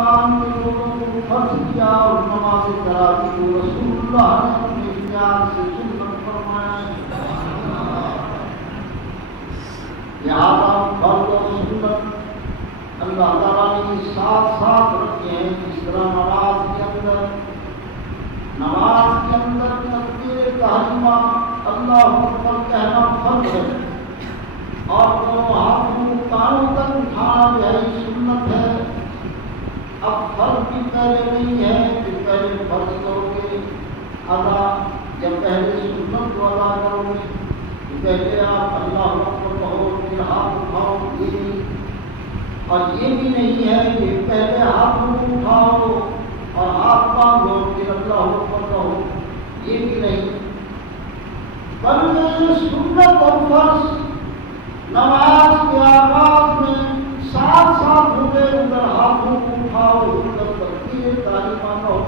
رمضان کے روزوں کو فرض کیا اور نماز تراویح کو رسول اللہ نے اپنے اختیار سے سنت فرمایا لہذا فرض اور سنت اللہ تعالیٰ نے ساتھ ساتھ رکھے ہیں. جس طرح نماز کے اندر تکبیر تحریمہ اللہ اکبر کہنا فرض ہے اور دونوں ہاتھوں کو کانوں تک اٹھانا جو ہے سنت ہے. اب فرض بھی پہلے نہیں ہے کہ پہلے فرض کرو گے ادا یا پہلے سنت کو ادا کرو گے کہ پہلے آپ اللہ اکبر کہو پھر ہاتھ اٹھاؤ. یہ نہیں. اور یہ بھی نہیں ہے کہ پہلے ہاتھوں کو اٹھاؤ اور ہاتھ باندھو پھر اللہ اکبر کہو. یہ بھی نہیں بلکہ سنت اور فرض نماز کے آغاز میں ساتھ ساتھ ہوتے اندر ہاتھوں کو اٹھاؤ اندر تکبیر تحریمہ کہو.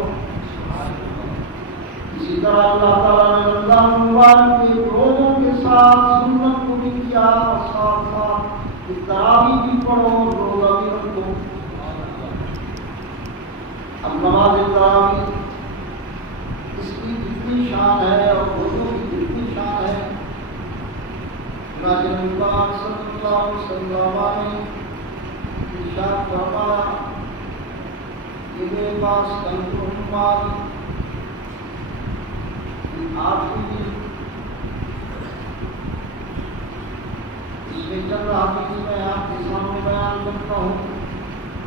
اسی طرح اللہ تعالیٰ نے رمضان مبارک کے روزوں کے ساتھ سنت کو بھی کیا اور ساتھ ساتھ تراویح بھی پڑھو روزہ بھی رکھو. اب نماز تراویح اس کی کتنی شان ہے اور روزوں کی کتنی شان ہے. نبی پاک صلی اللہ علیہ وسلم نے ارشاد فرمایا کہ میرے پاس کنز مال آخری اس میں چل رہا حدیث میں آپ کے سامنے بیان کرتا ہوں.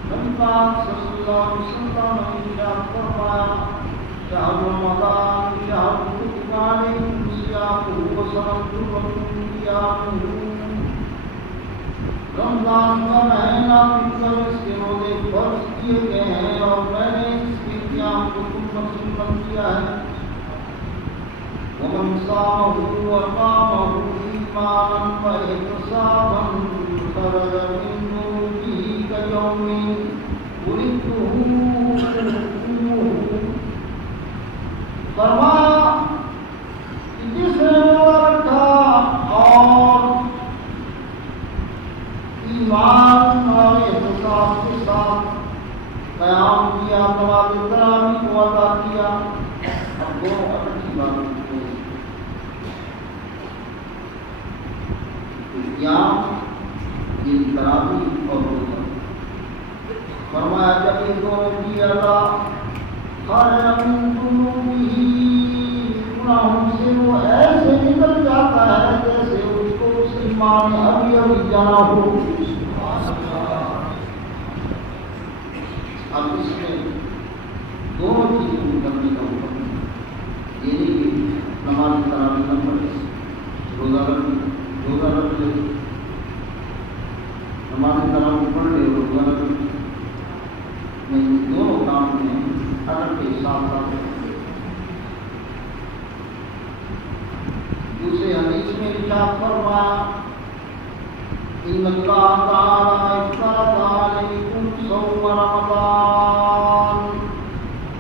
نبی پاک صلی اللہ علیہ وسلم نے ارشاد فرمایا شہر رمضان شہر کتب علیکم صیامہ وصومہ قیامہ. رمضان کا مہینہ پر اس کے روزے فرض کیے گئے ہیں اور میں نے اس کے قیام کو تم پر سنت کیا ہے. ومن صامہ وقامہ ایمانا واحتسابا خرج من نوره كيوم ولدته امه. فرمایا کہ جس نے روزہ رکھا اور ایمان اور احتساب کے ساتھ قیام کیا نماز تراویح کو ادا کیا. اب دو اچھی بات یہ تراویح اور روزہ. فرمایا جب یہ دونوں کی ادا خرج من ذنوبہ گناہوں سے وہ ایسے نکل جاتا ہے جیسے اس کو اس ایمان ابھی جانا ہو. اب اس میں دونوں چیزوں کرنے کا حکم ہے. یہ نہیں کہ نماز تراویح نہ پڑھے روزہ رکھ لے نماز تراویح پڑھ لے روزہ رکھ لے. نہیں, دونوں کام میں اگر کے ساتھ ساتھ. دوسرے حدیث میں ارشاد فرمایا ان اللہ تعالی افترض علیکم صوم رمضان.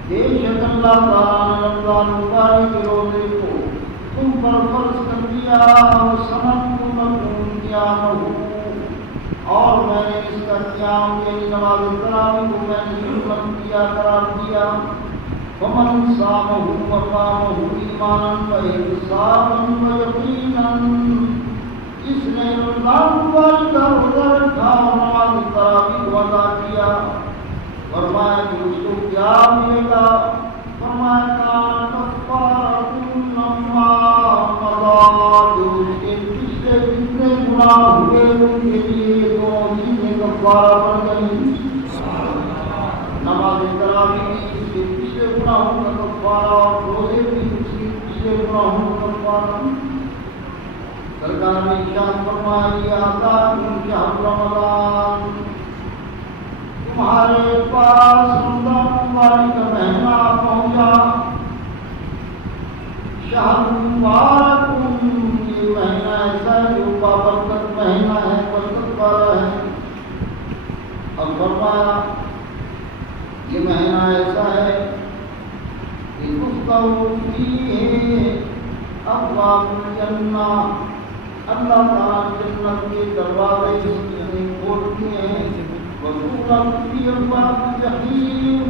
بے شک اللہ تعالی نے رمضان مبارک کے روزے کو تم پر فرض کر دیا اور سنتکم قیامہ اور میں نے اس کا قیام یعنی نماز تراویح کو میں نے سنت کیا قرار دیا. ومن صامہ وقامہ ایمانا واحتسابا ویقینا. جس نے رمضان مبارک کا روزہ رکھا اور نماز تراویح کو ادا کیا فرمایا کہ اس کو کیا ملے گا. فرمایا کان کفارۃ لما مضى. جو اس کے پچھلے جتنے گناہ ہوئے ان کے لیے دونوں چیزیں کفارہ بن گئی. نماز تراویح بھی اس کے پچھلے گناہوں کا کفارہ اور روزے بھی اس کے پچھلے گناہوں کا کفارہ. سرکار نے ارشاد فرمایا آتاکم شہر رمضان. تمہارے پاس رمضان مبارک کا مہینہ پہنچا. شہر مبارک یہ مہینہ ایسا ہے جو بابرکت مہینہ ہے برکت والا ہے. اور فرمایا یہ مہینہ ایسا ہے کہ تفتح فیہ ابواب الجنہ. اللہ تعالیٰ جنت کے دروازے کھول دیے ہیں. وَذُوقًا فِي عَذَابِ الْجَحِيمِ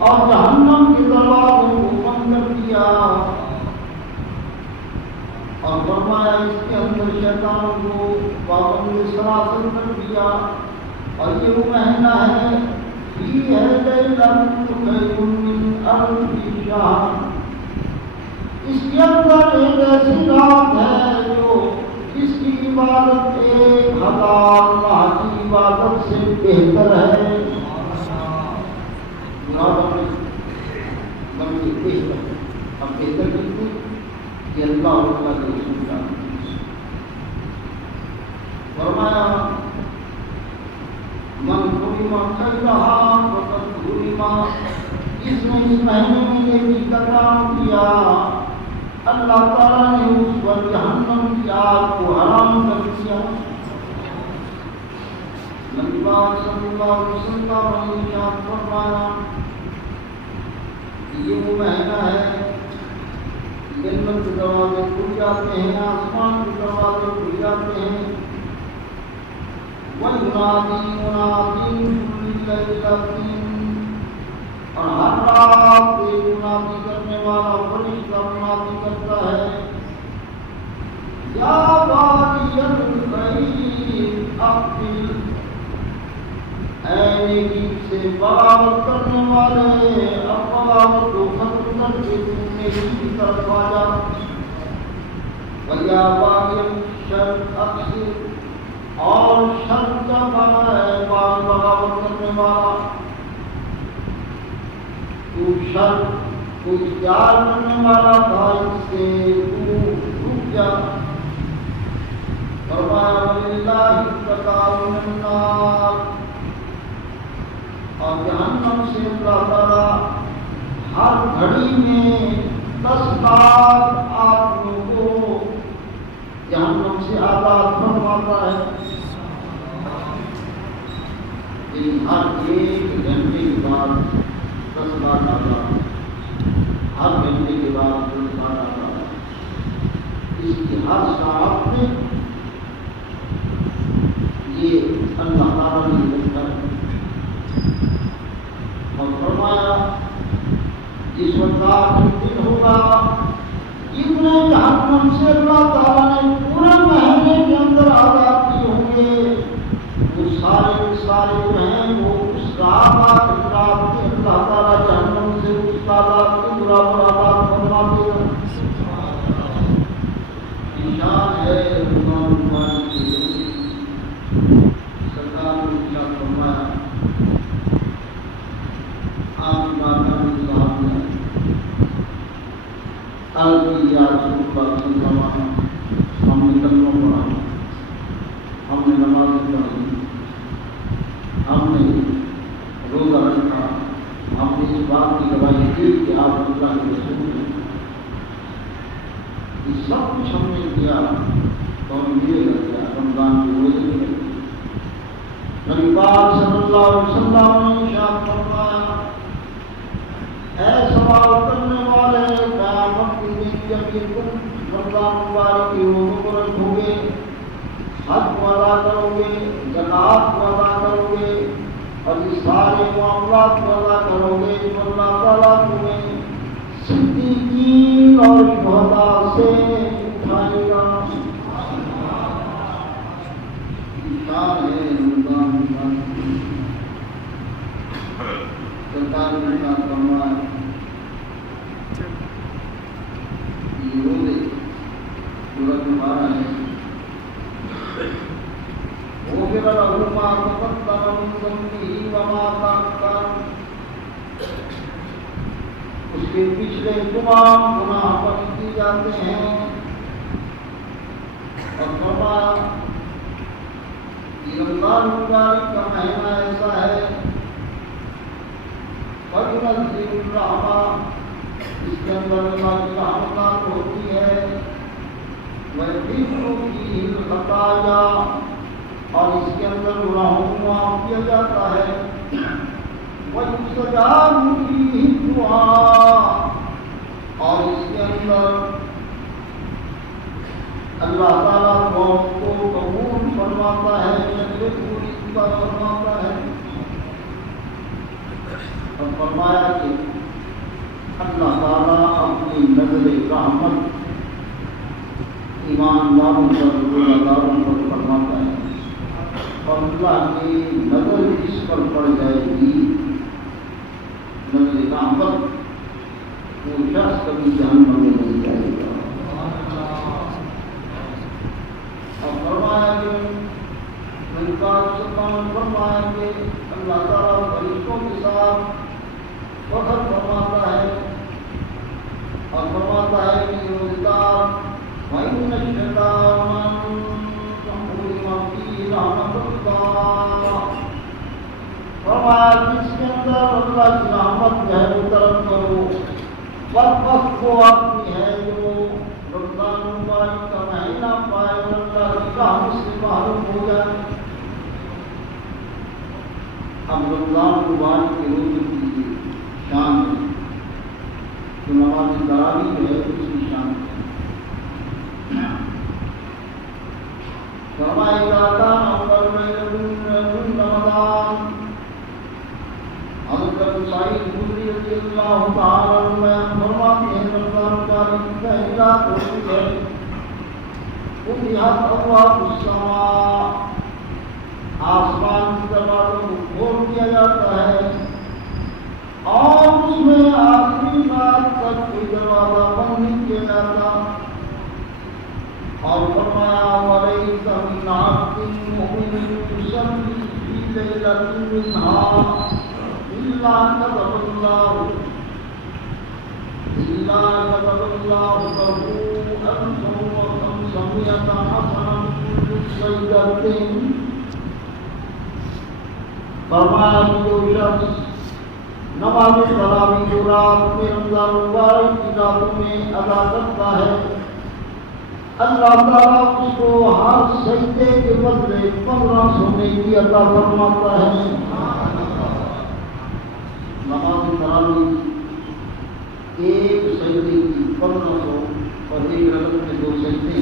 اور جہنم کے دروازوں کو بند کر دیا اور فرمایا اس کے اندر شیطان کو پابند سلاسل کر دیا اور یہ وہ مہینہ ہے فِيهِ لَيْلَةٌ خَيْرٌ مِّنْ أَلْفِ شَهْرٍ اس کے اندر ایک ایسی رات ہے جو اس کی عبادت 1000 ماہ کی عبادت سے بہتر ہے اب بہتر کتنی کہ اللہ کے رسول کا فرمایا من حرم خیرہا فقد حرم اس نے اس مہینے میں نیکی کا کام کیا اللہ تعالیٰ نے اس پر جہنم کی آگ کو حرام کر دیا نبی پاک صلی اللہ علیہ وسلم نے ارشاد فرمایا یہ وہ مہینہ ہے جنت کے دروازے کھل جاتے ہیں آسمان کے دروازے کھل جاتے ہیں وَيُنَادِي مُنَادٍ كُلَّ لَيْلَةٍ اور ہر رات ایک منادی کرنے والا فرشتہ منادی کرتا ہے یا باغی الخیر اقبل اے نیکی سے بغاوت کرنے والے اب بغاوت کو ختم کر کے تم نیکی کی طرف آ جا ویا باغی الشر اقصر اور شر کا معنی ہے بغاوت کرنے والا تو شر کو اختیار کرنے والا تھا اس سے تو رک جا فرمایا وَلِلَّهِ اتَّقَاءُ مِنَ النَّارِ اور جہنم سے اللہ تعالیٰ ہر گھڑی میں 10 لاکھ آدمیوں کو جہنم سے آزاد فرماتا ہے لیکن ہر ایک گھنٹے کے بعد 10 بار آتا ہر گھنٹے کے بعد 10 بار آتا اس کی ہر ساعت میں یہ اللہ تعالیٰ نے لکھا ہے اور فرمایا جس وقت آخر دن ہوگا اتنے جہنم سے اللہ تعالیٰ نے پورے مہینے کے اندر آزاد کیے ہوں گے وہ سارے جو ہیں وہ اس رات کے اللہ تعالیٰ جہنم سے اس تعداد کے برابر آزاد فرما دے گا نشان ہے رمضان کی سرکار نے کیا فرمایا آپ کی بات کرنے صاحب نے عرض یا رسول اللہ صلی اللہ علیہ وسلم ہم نے کلمہ پڑھا ہم نے نماز پڑھی ہم نے روزہ رکھا ہم نے اس بات کی گواہی دی کہ آپ اللہ کے رسول ہیں یہ سب کچھ ہم نے کیا تو ہم ملے گا کیا رمضان کے روزے میں نبی پاک صلی اللہ علیہ وسلم نے ارشاد فرمایا اے سوال کرنے والے قیامت کے دن جب یہ تم رمضان مبارک کے روزوں کو رکھو گے حج کو ادا کرو گے زکوٰۃ کو ادا کرو گے اور یہ سارے معاملات کو ادا کرو گے جو اللہ تعالیٰ تمہیں صدیقین اور شہداء سے اٹھائے گا شان ہے رمضان سرکار نے کہا فرمایا یہ روزے پورا تمہارا ہے غفر له ما تقدم من ذنبه وما تأخر اس کے پچھلے تمام گناہ معاف کیے جاتے ہیں اور فرمایا یہ رمضان مبارک کا مہینہ ایسا ہے فَيُنَزِّلُ الرَّحْمَةَ اس کے اندر اللہ کی رحمت ہوتی ہے وَيَغْفِرُ فِيهِ الْخَطَايَا اور اس کے اندر گناہوں کو معاف کیا جاتا ہے وَيُسْتَجَابُ فِيهِ الدُّعَاء اور اس کے اندر اللہ تعالیٰ دعاؤں کو قبول فرماتا ہے فرماتا ہے اور فرمایا کہ اللہ تعالیٰ اپنی نظر رحمت ایمانداروں پر روزہ پر فرماتا ہے، اور اللہ کی نظر اس پر پڑ جائے گی، نظر رحمت، وہ شخص کبھی جہنم میں نہیں جائے گا۔ اور فرمایا کہ فرمایا کہ اللہ تعالیٰ فرشتوں کے ساتھ وقت فرماتا ہے اور فرماتا ہے کہ روزگار وَإِنَّ الشَّيْطَانَ فِي رَحْمَتِ اللَّهِ، فرمایا جس کے اندر اللہ کی رحمت ہے وہ طلب کرو، وقت وہ آدمی ہے جو رمضان مبارک کا مہینہ پائے اور اللہ کی رحمت سے محروم ہو جائے۔ اب رمضان مبارک کے روزے کی شان ہے، جو نماز تراویح ہے اس کی شان ہے۔ فرمائے جاتا اول رمضان، حضرت سعید خدری رضی اللہ تعالی عنہ فرماتے ہیں رمضان مبارک پہلی رات ہوتی ہے، فتحت ابواب السماء، آسمان کے دروازوں کو کھول دیا جاتا ہے، اور اس میں آخری رات تک کوئی دروازہ بند نہیں کیا جاتا۔ اور فرمایا وَلَيْسَ مِنْ عَبْدٍ مُؤْمِنٍ يُصَلِّي فِي لَيْلَةٍ مِنْهَا إِلَّا كَتَبَ اللَّهُ لَهُ أَلْفًا وَخَمْسَمِائَةَ حَسَنَةً بِالسَّيِّئَةِ، فرمایا کہ جو شخص نماز تراویح جو رات میں رمضان مبارک کی راتوں میں ادا کرتا ہے، اللہ تعالیٰ اس کو ہر سجدے کے بدلے 1500 نیکی عطا فرماتا ہے۔ نماز تراویح ایک سجدے کی 1500 اور ایک رکعت میں 2 سجدے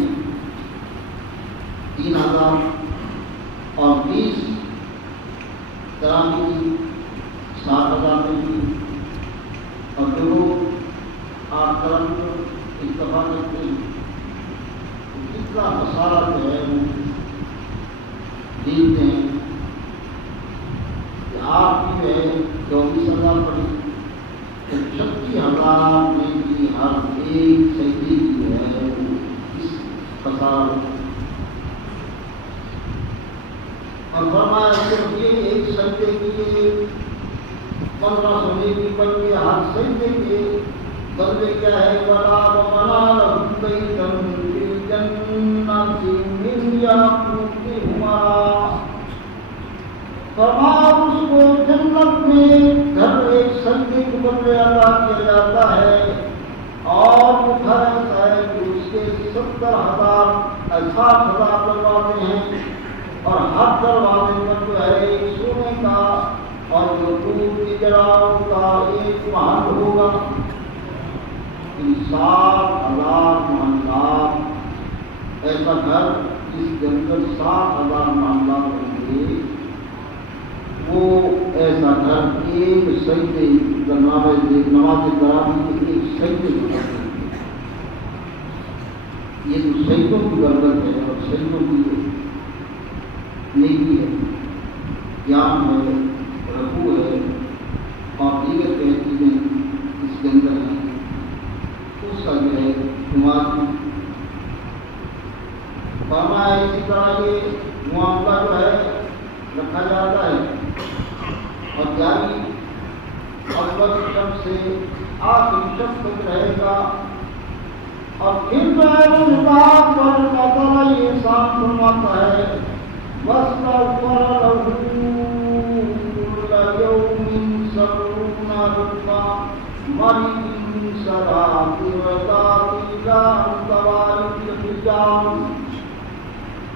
3000 اور 20 تراویح کی 7000 کی، اور جو 8 تراویح اتفاق کرتے ہیں کتنا مسارہ جو ہے وہ جیتتے ہیں کہ آپ کی جو ہے 24,000 پڑی، 36,000 میں کی ہر ایک سجدے کی جو ہے اس مسارہ، اور فرمایا صرف یہ ایک سجدے کے 1500 نیکی بلکہ ہر سجدے کے بدلے کیا ہے، وَلَا وَمَنَا لَهُ بَيْتًا جنت من یاقوت حمرا، فرمایا اس کو جنت میں گھر ایک سجدے کے بدلے عطا کیا جاتا ہے، اور وہ گھر ایسا ہے کہ اس کے 70,000 60,000 دروازے ہیں، اور ہر دروازے پر جو ہے ایک سونے کا اور جو دودھ کی جراؤں کا ایک محل ہوگا۔ 60,000 محلات، ایسا گھر جس کے اندر 60,000 محلات ہوں گے، وہ ایسا گھر ایک سجدے نماز تراویح کے ایک سجدے کی برکت ہے۔ یہ جو سجدوں کی برکت ہے اور سجدوں کی نیکی ہے، قیام ہے، رکوع ہے اور دیگر چیزیں اس کے اندر ہیں، اس کا جو ہے نماز فرمایا اسی طرح یہ معاملہ جو ہے رکھا جاتا ہے، اور جاری اول شخص سے آخری شخص تک رہے گا، اور پھر جو ہے اس بات پر اللہ تعالیٰ یہ احسان فرماتا ہے وَاسْتَغْفَرَ لَهُ كُلَّ يَوْمٍ 70 رَكْعَةً مَرِيٍ صَلَاةِ وَذَاتِ جَانٍ تَوَارِث الْحِجَامِ،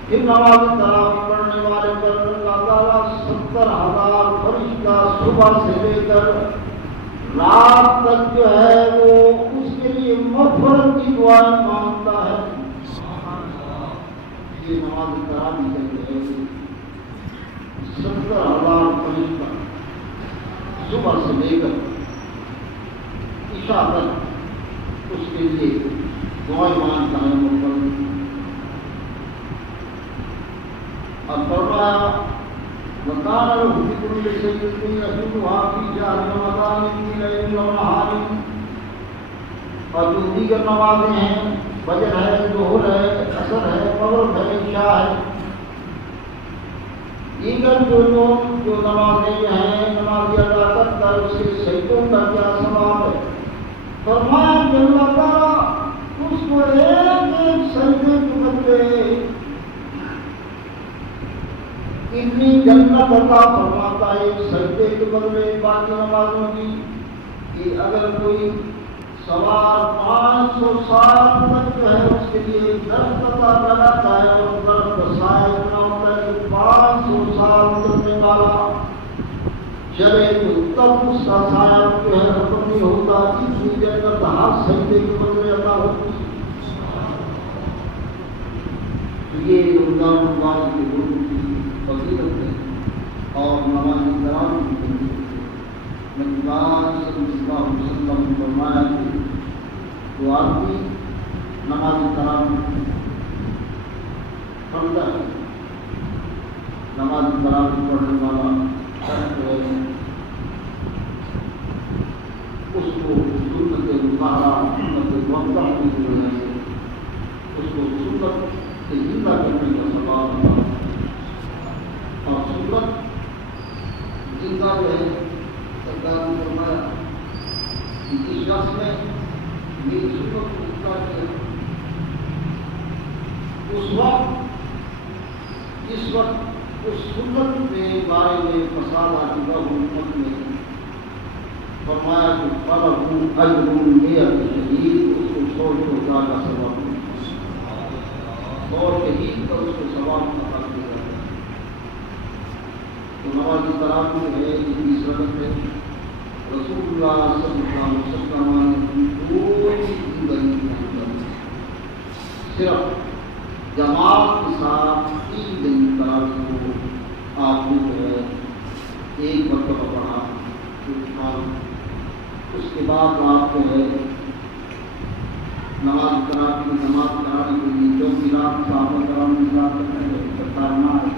پھر نماز تراویح پڑھنے والے پر اللہ تعالیٰ 70,000 فرشتہ صبح سے لے کر رات تک جو ہے وہ اس کے لیے مغفرت کی دعائیں مانگتا ہے۔ یہ نماز تراویح جو ہے 70,000 فرشتہ صبح سے لے کر عشاء تک اس کے لیے دعائیں مانگتا ہے مقبول اور فرمایا وقال له بكل سيد يسوع في شهر رمضان في ليل ونهار اور جو دیگر نمازیں ہیں فجر ہے ظہر ہے عصر ہے مغرب ہے عشاء ہے دیگر جو لوگ جو نمازیں ہیں نماز ادا کرتا ہے اس کے سجدوں کا کیا ثواب ہے فرمایا کہ اللہ تعالیٰ اس کو ایک ایک سجدے کے بدلے اتنی جنت عطا فرماتا ہے سجدے کے بدلے باقی نمازوں کی کہ اگر کوئی سوار 500 سال تک جو ہے اس کے لیے درخت عطا لگاتا ہے اور درخت سایہ اتنا ہوتا ہے کہ 500 سال چلنے والا چلے تو تب اس کا سایہ جو ہے ختم نہیں ہوتا اتنی جنت ہر سجدے کے بدلے عطا ہوتی ہے یہ رمضان المبارک کے روز کی فضیلت ہے اور نماز کرام کی فضیلت ہے نبی صلی اللہ علیہ وسلم نے فرمایا کہ جو آدمی نماز کرام پڑھتا ہے نماز کرام پڑھنے والا جو ہے اس کو سنت مطالعہ سنت موقع بھی جو ہے اس کو سنت سے زندہ کرنے کا ثواب ہوتا ہے اور سنت زندہ جو ہے سرکار نے فرمایا کہ جس شخص نے میری سنت کو زندہ کیا اس وقت اس سنت کے بارے میں فساد آ چکا حکومت میں فرمایا کہ فلہ اجر مئۃ شہید اس کو 100 شہداء کا ثواب 100 شہید کا اس کو ثواب عطا کیا جاتا ہے تو نماز تراویح جو ہے یہ 20 رکعت ہے رسول اللہ صلی اللہ علیہ وسلم نے پوری زندگی کے اندر صرف جماعت کے ساتھ 3 دن تراویح کو آپ نے جو ہے ایک مرتبہ پڑھا اس کے بعد آپ جو ہے نماز تراویح کی جماعت کرانے کے لیے چوتھی رات صحابہ کرام کے ساتھ کرنا ہے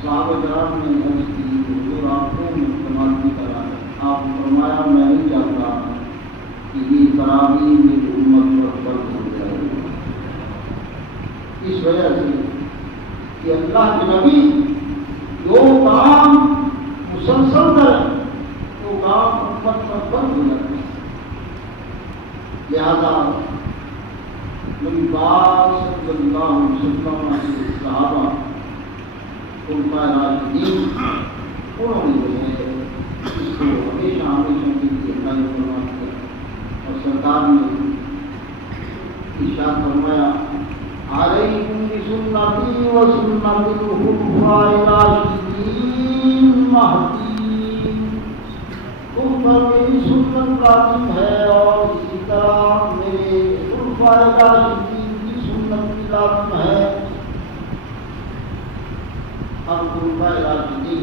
صحابہ کرام نے عرض کی حضور آپ کو نماز نہیں کرا ہے آپ نے فرمایا میں نہیں چاہتا کہ یہ تراویح میری امت پر فرض ہو جائے اس وجہ سے کہ اللہ کے نبی جو کام مسلسل کریں وہ کام امت پر فرض ہو جاتا ہے لہذا نبی پاک صلی اللہ علیہ وسلم کے صحابہ خلفائے راشدین انہوں نے جو ہے اس کو ہمیشہ کے لیے قائم کروا دیا اور سرکار نے ارشاد فرمایا علیکم بسنتی و سنت الخلفاء الراشدین المہدیین تم پر میری سنت لازم ہے اور اسی طرح میرے خلفائے راشدین کی سنت بھی لازم ہے اب خلفائے راشدین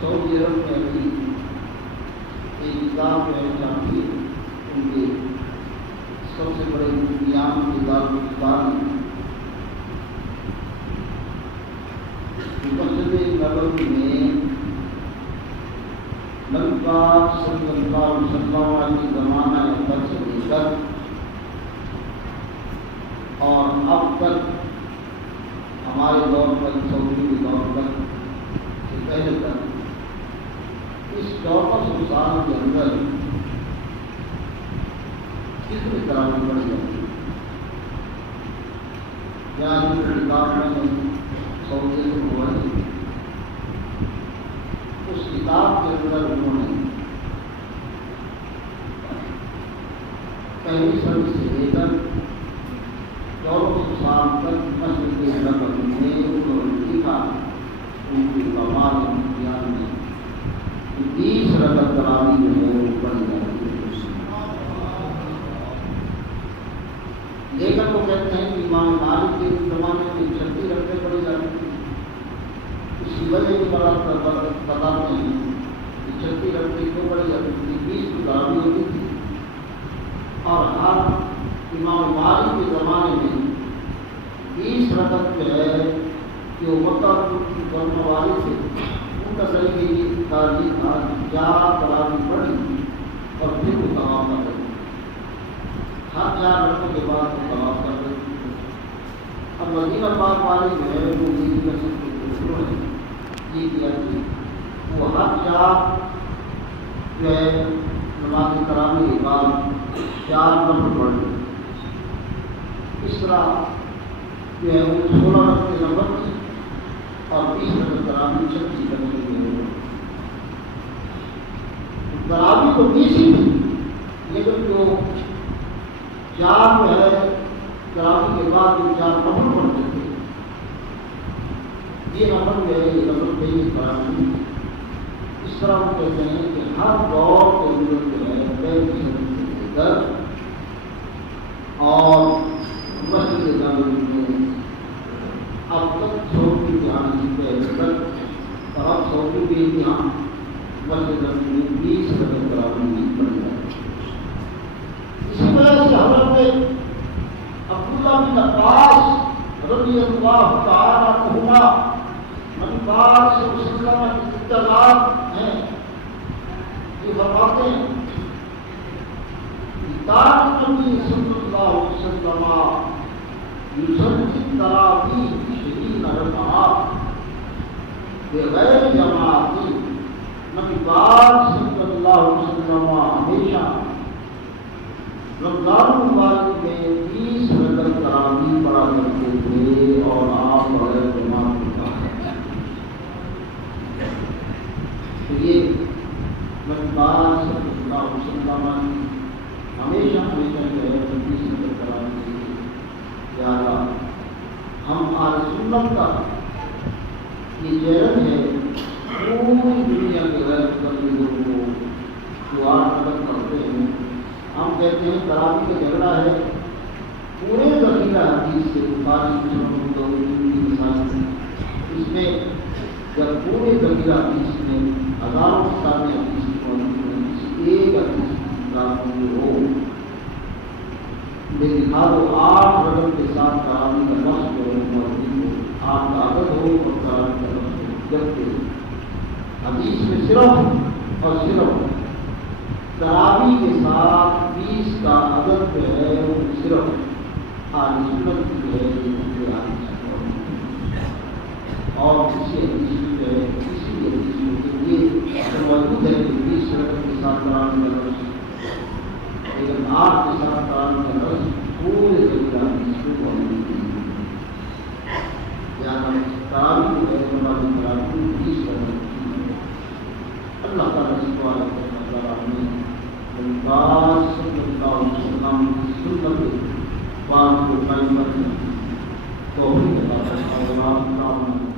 سعودی عرب میں ابھی ایک کتاب ہے جہاں ان کے سب سے بڑے قیام کے دارالحکومت مسجد نبوی میں نبی پاک صلی اللہ علیہ وسلم کے زمانہ اندر سے لے کر اور اب تک ہمارے دور پر سعودی کے دور تک سے پہلے تک اس 1400 سال کے اندر کتنی تراویح پڑھی جاتی ہے کیا کتاب میں سعودی سے ہوا ہے اس کتاب کے اندر انہوں نے پہلی صدی سے لے کر 1400 سال تک مسجد کے نبوی میں انہوں نے لکھا ان کی کمال امتحان میں 20 رکعت تراویح جو ہے وہ پڑھی جاتی ہے لیکن وہ کہتے ہیں کہ امام مالک کے زمانے میں 36 رکعتیں پڑھی جاتی تھیں اس اسی وجہ کی بات بتاتے ہیں کہ چلتی رکھتی کو بڑی اپنی 20 گرابی ہوتی تھی اور ہر امام مالک کے زمانے میں 20 رکعت جو ہے کہ وہ مطلب کرنے والے تھے ان کا صحیح یہ تعلیم تھا کہ 4 تراویح پڑھی اور پھر وہ تمام کر رہے ہر 4 رکعتوں کے بعد وہ تمام کر رہے تھے. اب مدینہ پاک والے جو ہے وہ میری مسجد کے دوسروں نے یہ کیا کہ وہ ہر 4 جو ہے نماز تراویح کے بعد 4 نفل پڑھ لیں. اس طرح جو ہے وہ 16 رکعتیں نمبر کی اور 20 رکعت تراویح 36 رکعتیں ہوئی. تراویح تو 20 ہی تھی لیکن جو 4 جو ہے تراویح کے بعد جو 4 نفل پڑھتے تھے یہ نفل جو ہے یہ نفل 23 تراویح. اس طرح وہ کہتے ہیں کہ ہر دور کے اندر جو ہے پہلی صدی سے لے کر اور مسجد نبوی میں اب تک 100 کی دھیان سے پہلے تک اور اب 100 کی دھیان مسجد نبوی میں 20 رکعت تراویح پڑھی جاتی ہے. اسی وجہ سے حضرت عبداللہ بن عباس رضی اللہ تعالیٰ عنہما نبی پاک صلی اللہ علیہ وسلم کی اطلاعات ہیں یہ فرماتے ہیں کان نبی صلی اللہ علیہ وسلم یصلی التراویح 20 رکعات بغیر جماعت. نبی پاک صلی اللہ علیہ وسلم ہمیشہ رمضان مبارک میں 20 رکعت تراویح پڑھا کرتے تھے اور آپ بغیر جماعت پڑھا یہ نبی پاک صلی اللہ علیہ وسلم ہمیشہ جو ہے 20 رکعت تراویح. یا اللہ ہم آج سنت کا یہ چیلنج ہے پوری دنیا کے غیر مسلم لوگوں کو جو 8 رکعت کرتے ہیں. ہم کہتے ہیں تراویح کا جھگڑا ہے پورے ذخیرہ حدیث سے بخاری مسلم کی مثال اس میں جب پورے ذخیرہ حدیث میں ہزاروں کتابیں حدیث کی موجود ہیں کسی ایک حدیث کی کتاب ہو لیکن ہر 8 رکعت کے ساتھ تراویح کا لفظ جو ہے موجود ہو 8 کا عدد ہو اور تراویح کا لفظ ہو جبکہ حدیث میں صرف اور صرف تراویح کے ساتھ 20 کا عدد جو ہے وہ صرف اہل سنت کی جو ہے یہ اور کسی حدیث میں جو ہے کسی بھی حدیث میں یہ موجود ہے کہ 20 رکعت کے ساتھ تراویح کا لفظ لیکن 8 کے ساتھ تراویح کا لفظ پورے ذریعہ حدیث کو موجود نہیں. یعنی تراویح جو ہے نماز تراویح 20 رکعت اللہ تعالیٰ اس کو آئے پاک صلی اللہ علیہ وسلم کی سنت پاک کو قائم کرنے توفیق عطا فرمائے.